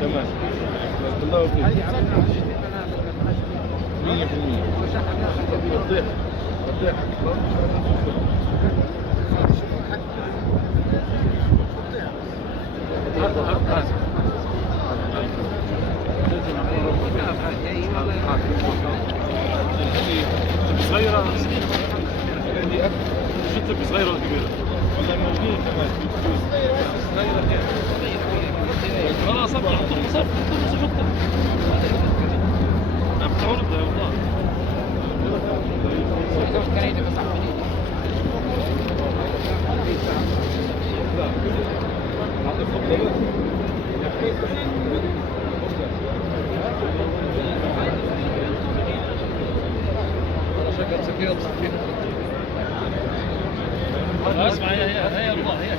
تمام. الله يوفقك. 100%. صغيرة شفت صغيرة ولا كبيرة؟ والله موجود كمان. خلاص ابدا حط المصاب حط عم تعرض والله اسمع هي الله هي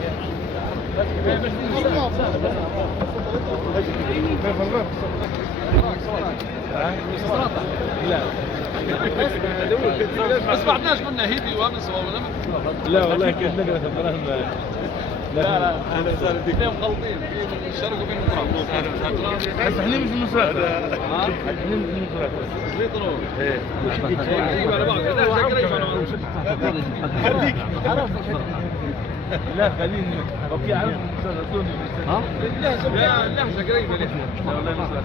لا بس بعدناش قلنا هيدي وامس ولا لا والله كيف نقرا في القرآن. لا اهلا وسهلا بك. اثنين مخلطين في الشرق وبين المغرب. بس احنا مش من مصر. احنا من مصر. ليه طلعوا؟ ايه قريب على بعض كذا قريب على بعض. خليك لا خليني اوكي عارف رسول ها؟ لا اللهجة قريبة ليه؟ لا والله مصر.